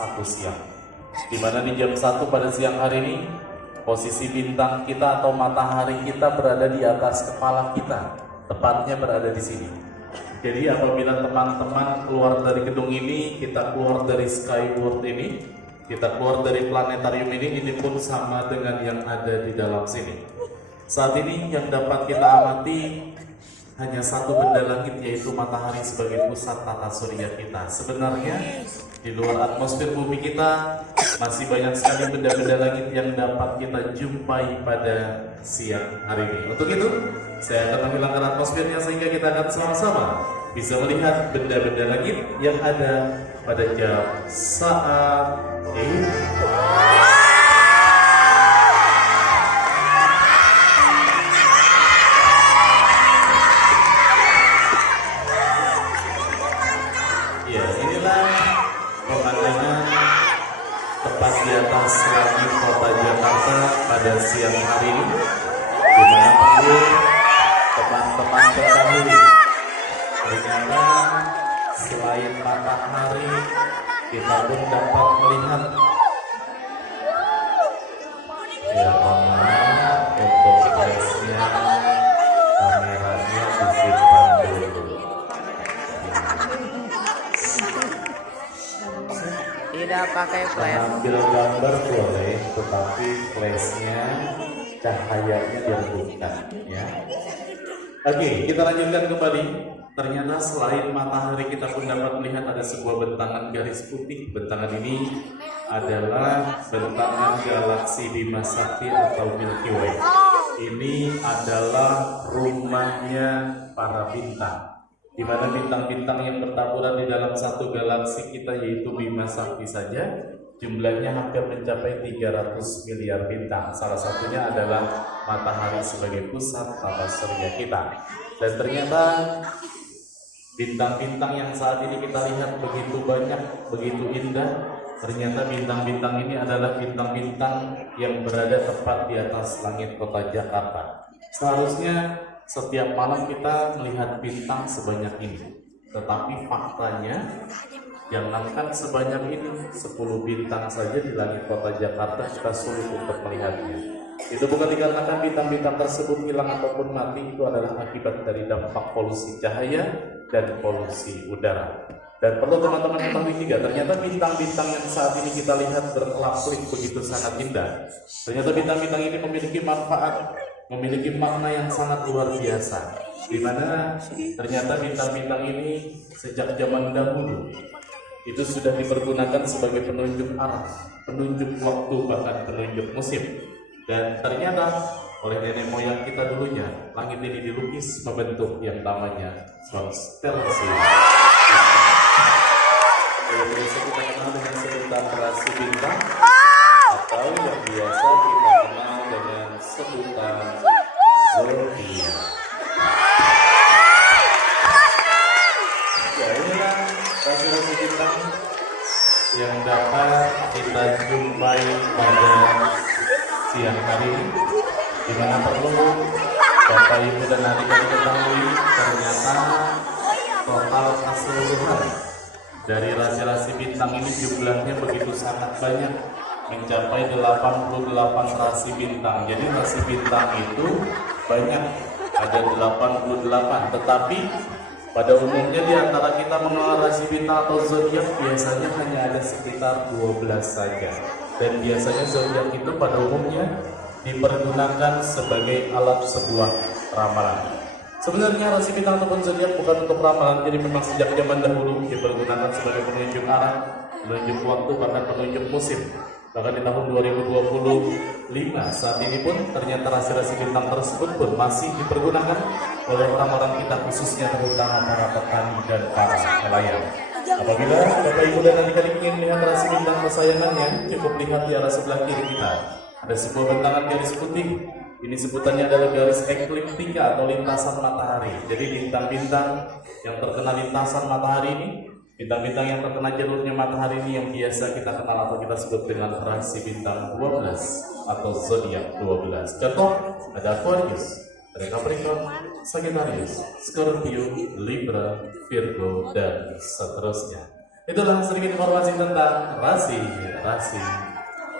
1 siang. Dimana di jam 1 pada siang hari ini, posisi bintang kita atau matahari kita berada di atas kepala kita, tepatnya berada di sini. Jadi apabila teman-teman keluar dari gedung ini, kita keluar dari Skyworld ini, kita keluar dari planetarium ini pun sama dengan yang ada di dalam sini. Saat ini yang dapat kita amati hanya satu benda langit, yaitu matahari sebagai pusat tata surya kita. Sebenarnya di luar atmosfer bumi kita masih banyak sekali benda-benda langit yang dapat kita jumpai pada siang hari ini. Untuk itu, saya akan menghilangkan atmosfernya sehingga kita akan sama-sama bisa melihat benda-benda langit yang ada pada jam saat ini. Ya, inilah pemandangan tepat di atas langit kota Jakarta pada siang hari ini, di mana perlu teman-teman ketahui, ternyata selain matahari, kita pun dapat melihat, ya maaf untuk flashnya, kameranya disimpan dulu. Tidak pakai flash. Ambil gambar boleh, tetapi flashnya, cahayanya diredupkan, ya. Oke, kita lanjutkan kembali. Ternyata selain matahari, kita pun dapat melihat ada sebuah bentangan garis putih. Bentangan ini adalah bentangan galaksi Bima Sakti atau Milky Way. Ini adalah rumahnya para bintang, di mana bintang-bintang yang bertaburan di dalam satu galaksi kita, yaitu Bima Sakti saja, jumlahnya hampir mencapai 300 miliar bintang. Salah satunya adalah matahari sebagai pusat tata surya kita. Dan ternyata bintang-bintang yang saat ini kita lihat begitu banyak, begitu indah. Ternyata bintang-bintang ini adalah bintang-bintang yang berada tepat di atas langit kota Jakarta. Seharusnya setiap malam kita melihat bintang sebanyak ini, tetapi faktanya jangankan sebanyak ini, 10 bintang saja di langit kota Jakarta kita sulit untuk melihatnya. Itu bukan dikarenakan bintang-bintang tersebut hilang ataupun mati, itu adalah akibat dari dampak polusi cahaya dan polusi udara. Dan perlu teman-teman ketahui juga, ternyata bintang-bintang yang saat ini kita lihat berkelap-kelip begitu sangat indah. Ternyata bintang-bintang ini memiliki manfaat, memiliki makna yang sangat luar biasa, di mana ternyata bintang-bintang ini sejak zaman dahulu itu sudah dipergunakan sebagai penunjuk arah, penunjuk waktu, bahkan penunjuk musim. Dan ternyata oleh nenek moyang kita dulunya, langit ini dilukis membentuk yang namanya konstelasi. Yang biasa kita kenal dengan sebutan rasi bintang, atau yang biasa kita kenal dengan sebutan zodiak. Ya, inilah rasi-rasi bintang yang dapat kita jumpai pada siang hari ini, di mana perlu Bapak Ibu dan adik-adik ketahui, ternyata total keseluruhan dari rasi-rasi bintang ini jumlahnya begitu sangat banyak, mencapai 88 rasi bintang. Jadi rasi bintang itu banyak, ada 88, tetapi pada umumnya di antara kita mengenal rasi bintang atau zodiak biasanya hanya ada sekitar 12 saja. Dan biasanya zodiak itu pada umumnya dipergunakan sebagai alat sebuah ramalan. Sebenarnya rasi bintang ataupun zodiak bukan untuk ramalan, jadi memang sejak zaman dahulu dipergunakan sebagai penunjuk arah, penunjuk waktu, bahkan penunjuk musim. Bahkan di tahun 2025 saat ini pun ternyata rasi-rasi bintang tersebut pun masih dipergunakan oleh orang-orang kita, khususnya terutama para petani dan para nelayan. Apabila Bapak Ibu dan adik-adik ingin melihat rasi bintang kesayangannya, cukup lihat di arah sebelah kiri kita. Ada sebuah bentangan garis putih. Ini sebutannya adalah garis ekliptika atau lintasan matahari. Jadi bintang-bintang yang terkena lintasan matahari ini, bintang-bintang yang terkena jalurnya matahari ini yang biasa kita kenal atau kita sebut dengan rasi bintang 12 atau zodiak 12. Contoh, ada Aquarius, ada Capricorn, Sagittarius, Scorpio, Libra, Virgo, dan seterusnya. Itulah sedikit informasi tentang rasi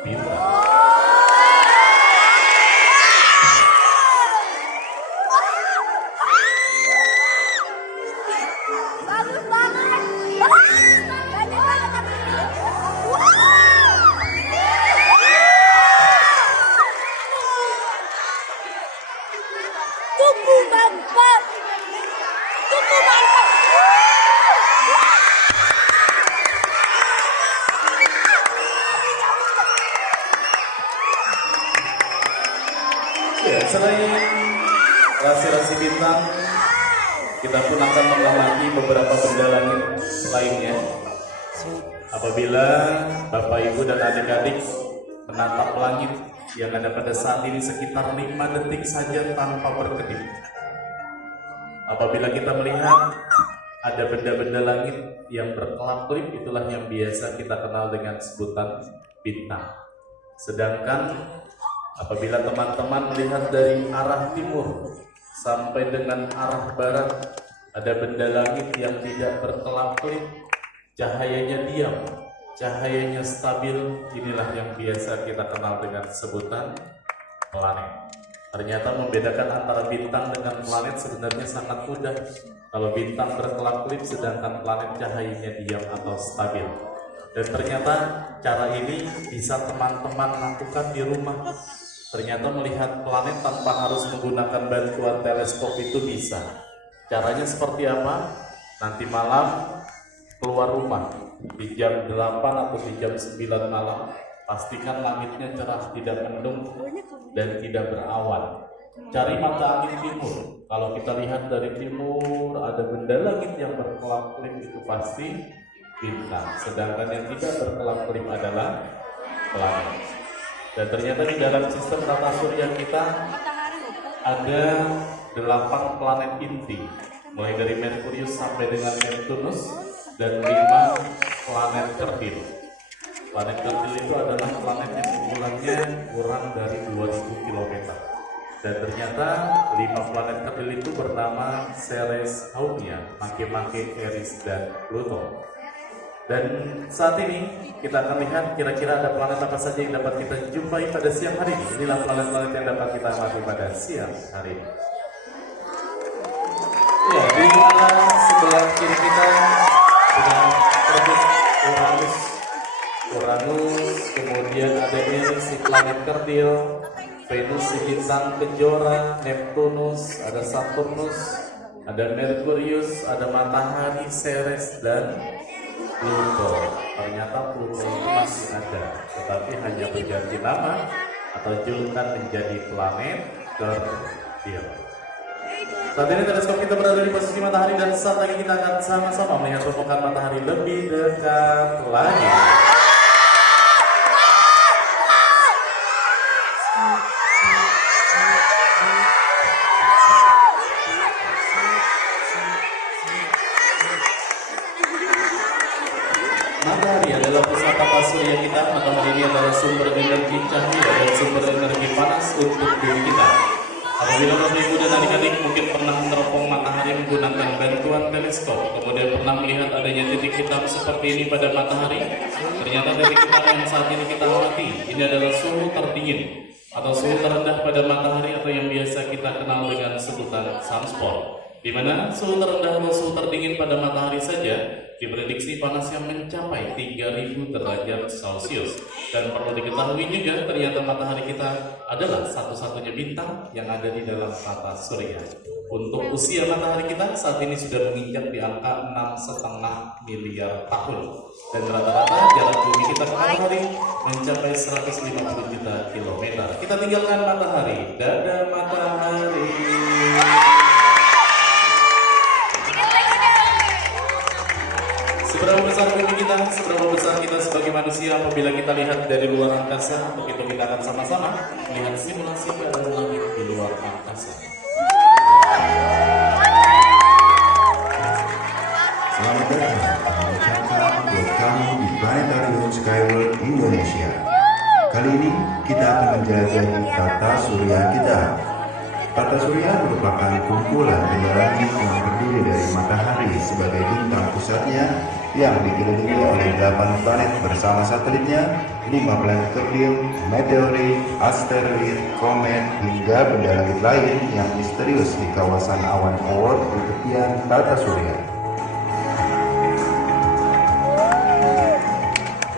bintang. Bagus banget. Banyak banget tapi. Cukup mantap. Cukup mantap. Ya, selain rasi bintang, kita pun akan mengamati beberapa benda langit lainnya. Apabila Bapak Ibu dan adik-adik menatap langit yang ada pada saat ini sekitar 5 detik saja tanpa berkedip. Apabila kita melihat ada benda-benda langit yang berkelap-kelip, itulah yang biasa kita kenal dengan sebutan bintang. Sedangkan apabila teman-teman melihat dari arah timur sampai dengan arah barat, ada benda langit yang tidak berkelap-kelip, cahayanya diam, cahayanya stabil, inilah yang biasa kita kenal dengan sebutan planet. Ternyata membedakan antara bintang dengan planet sebenarnya sangat mudah. Kalau bintang berkelap-kelip sedangkan planet cahayanya diam atau stabil. Dan ternyata cara ini bisa teman-teman lakukan di rumah. Ternyata melihat planet tanpa harus menggunakan bantuan teleskop itu bisa. Caranya seperti apa? Nanti malam keluar rumah di jam 8 atau di jam 9 malam, pastikan langitnya cerah, tidak mendung dan tidak berawan. Cari mata angin timur. Kalau kita lihat dari timur ada benda langit yang berkelap-kelip, itu pasti bintang. Sedangkan yang tidak berkelap-kelip adalah planet. Dan ternyata di dalam sistem tata surya kita ada 8 planet inti, mulai dari Merkurius sampai dengan Neptunus, dan 5 planet kerdil. Planet kerdil itu adalah planet yang ukurannya kurang dari 2000 km. Dan ternyata 5 planet kerdil itu bernama Ceres, Haumea, Makemake, Eris, dan Pluto. Dan saat ini kita akan lihat kira-kira ada planet apa saja yang dapat kita jumpai pada siang hari ini. Inilah planet-planet yang dapat kita amati pada siang hari ini. Ya, di mana sebelah kiri kita sudah terbit Uranus, kemudian ada Eris, si planet kerdil, Venus, si bintang kejora, Neptunus, ada Saturnus, ada Merkurius, ada Matahari, Ceres, dan Pluto. Ternyata Pluto itu masih ada, tetapi hanya berganti nama atau julukan menjadi planet kerdil. Saat ini teleskop kita berada di posisi matahari dan saat lagi kita akan sama-sama melihat permukaan matahari lebih dekat lagi. Matahari adalah pusat tata surya kita. Matahari ini adalah sumber energi cahaya dan sumber energi panas untuk diri kita. Apabila Bapak Ibu dan adik-adik mungkin pernah meneropong matahari menggunakan bantuan teleskop, kemudian pernah melihat adanya titik hitam seperti ini pada matahari, ternyata titik hitam yang saat ini kita amati, ini adalah suhu terdingin atau suhu terendah pada matahari atau yang biasa kita kenal dengan sebutan sunspot. Di mana suhu terendah atau suhu terdingin pada matahari saja diprediksi panasnya mencapai 3000 derajat Celcius. Dan perlu diketahui juga ternyata matahari kita adalah satu-satunya bintang yang ada di dalam tata surya. Untuk usia matahari kita saat ini sudah menginjak di angka 6,5 miliar tahun. Dan rata-rata jarak bumi kita ke matahari mencapai 150 juta kilometer. Kita tinggalkan matahari. Dadah matahari. Seberapa besar bumi kita, seberapa besar kita sebagai manusia apabila kita lihat dari luar angkasa. Begitu kita akan sama-sama melihat simulasi keadaan langit di luar angkasa. Selamat datang mengucapkan buat kamu di Planetarium Skyworld Indonesia. Kali ini kita akan menjelajahi tata surya kita. Tata surya merupakan kumpulan benda langit yang terdiri dari matahari sebagai bintang pusatnya yang dikelilingi oleh 8 planet bersama satelitnya, 5 planet kecil, meteorit, asteroid, komet, hingga benda langit lain yang misterius di kawasan awan Oort di tepian tata surya.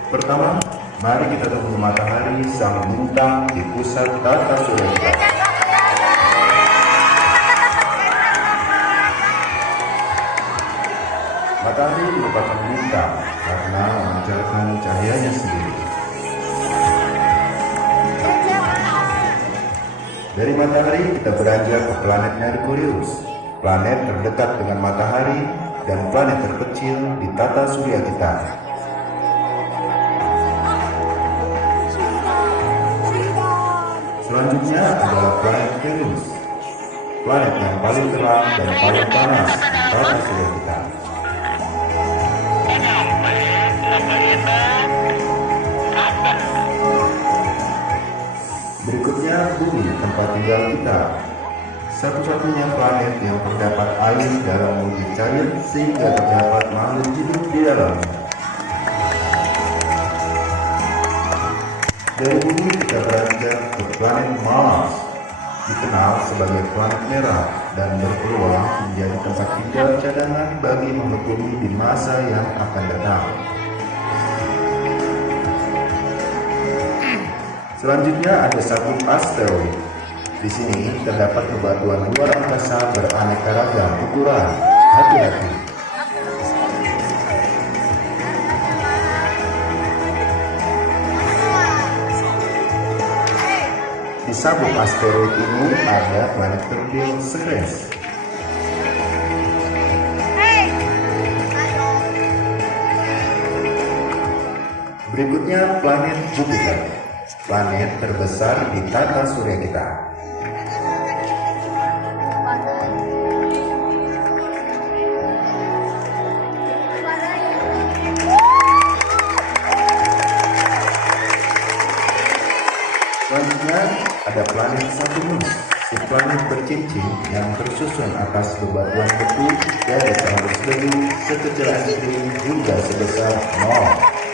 Pertama, mari kita temui matahari sang bintang di pusat tata surya kita. Matahari merupakan bintang karena memancarkan cahayanya sendiri. Dari matahari kita beranjak ke planet Merkurius, planet terdekat dengan matahari dan planet terkecil di tata surya kita. Selanjutnya adalah planet Venus, planet yang paling terang dan paling panas di tata surya kita. Berikutnya bumi, tempat tinggal kita. Satu-satunya planet yang terdapat air dalam wujud cair sehingga terdapat makhluk hidup di dalamnya. Dari bumi kita beranjak ke planet Mars, dikenal sebagai planet merah dan berpeluang menjadi tempat tinggal cadangan bagi makhluk bumi di masa yang akan datang. Selanjutnya ada satu asteroid. Di sini terdapat bebatuan luar angkasa beraneka ragam ukuran. Hati-hati. Di sabuk asteroid ini ada planet kecil Ceres. Berikutnya planet Jupiter, planet terbesar di tata surya kita. Selanjutnya ada planet Saturnus, si planet bercincin yang tersusun atas bebatuan beku dari seharus debu sekecil es krim hingga sebesar 0.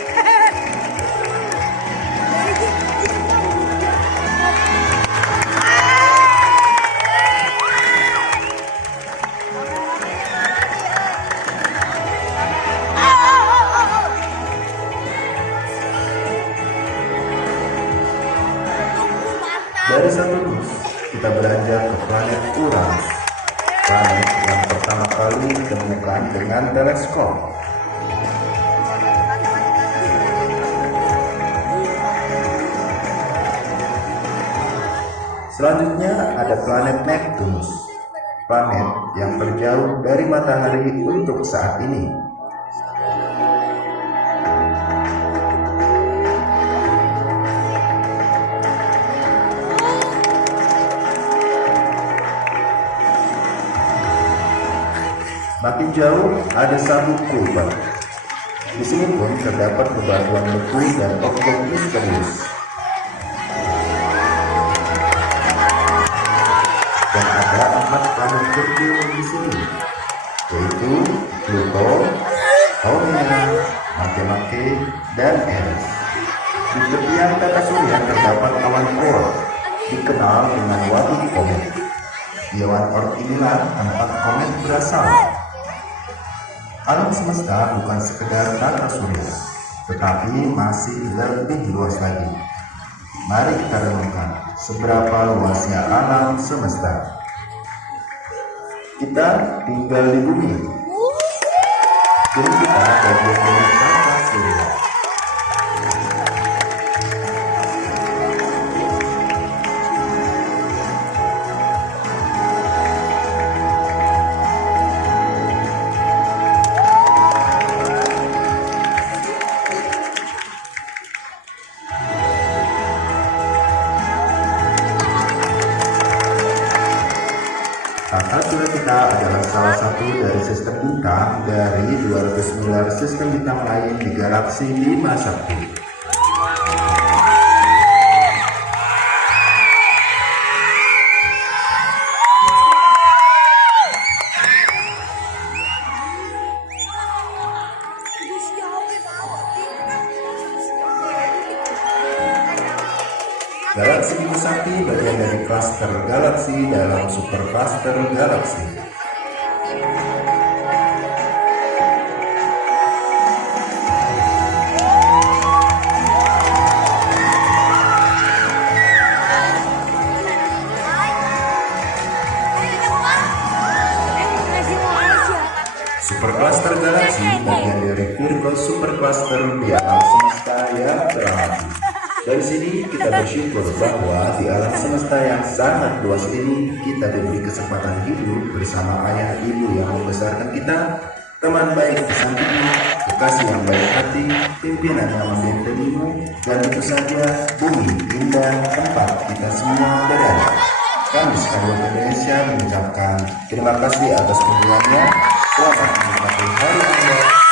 Dari Saturnus, kita beranjak ke planet Uranus, planet yang pertama kali ditemukan dengan teleskop. Selanjutnya ada planet Neptunus, planet yang terjauh dari matahari untuk saat ini. Makin jauh ada sabuk Kuiper. Di sini pun terdapat bebatuan beku dan objek misterius. Dan ada 4 planet kecil di sini, yaitu Pluto, Haumea, Makemake, dan Eris. Di tepian tata surya terdapat awan Oort, dikenal dengan waduk komet. Di awan Oort inilah 4 komet berasal. Alam semesta bukan sekedar tata surya, tetapi masih lebih luas lagi. Mari kita renungkan seberapa luasnya alam semesta. Kita tinggal di bumi, jadi kita bagian dari tata surya. Tata surya kita adalah salah satu dari sistem bintang dari 209 sistem bintang lain di galaksi Bima Sakti. Galaksi Bima Sakti bagian dari klaster galaksi dalam super klaster galaksi. Super Cluster Galaksi bagian dari Virgo Super Cluster di alam semesta yang teramati. Dari sini kita bersyukur bahwa di alam semesta yang sangat luas ini kita diberi kesempatan hidup bersama ayah ibu yang membesarkan kita, teman baik di sampingmu, kekasih yang baik hati, pimpinan yang membimbingmu, dan tentu saja bumi indah tempat kita semua berada. Kami Skywalk Indonesia mengucapkan terima kasih atas kunjungannya. Selamat menikmati hari Anda.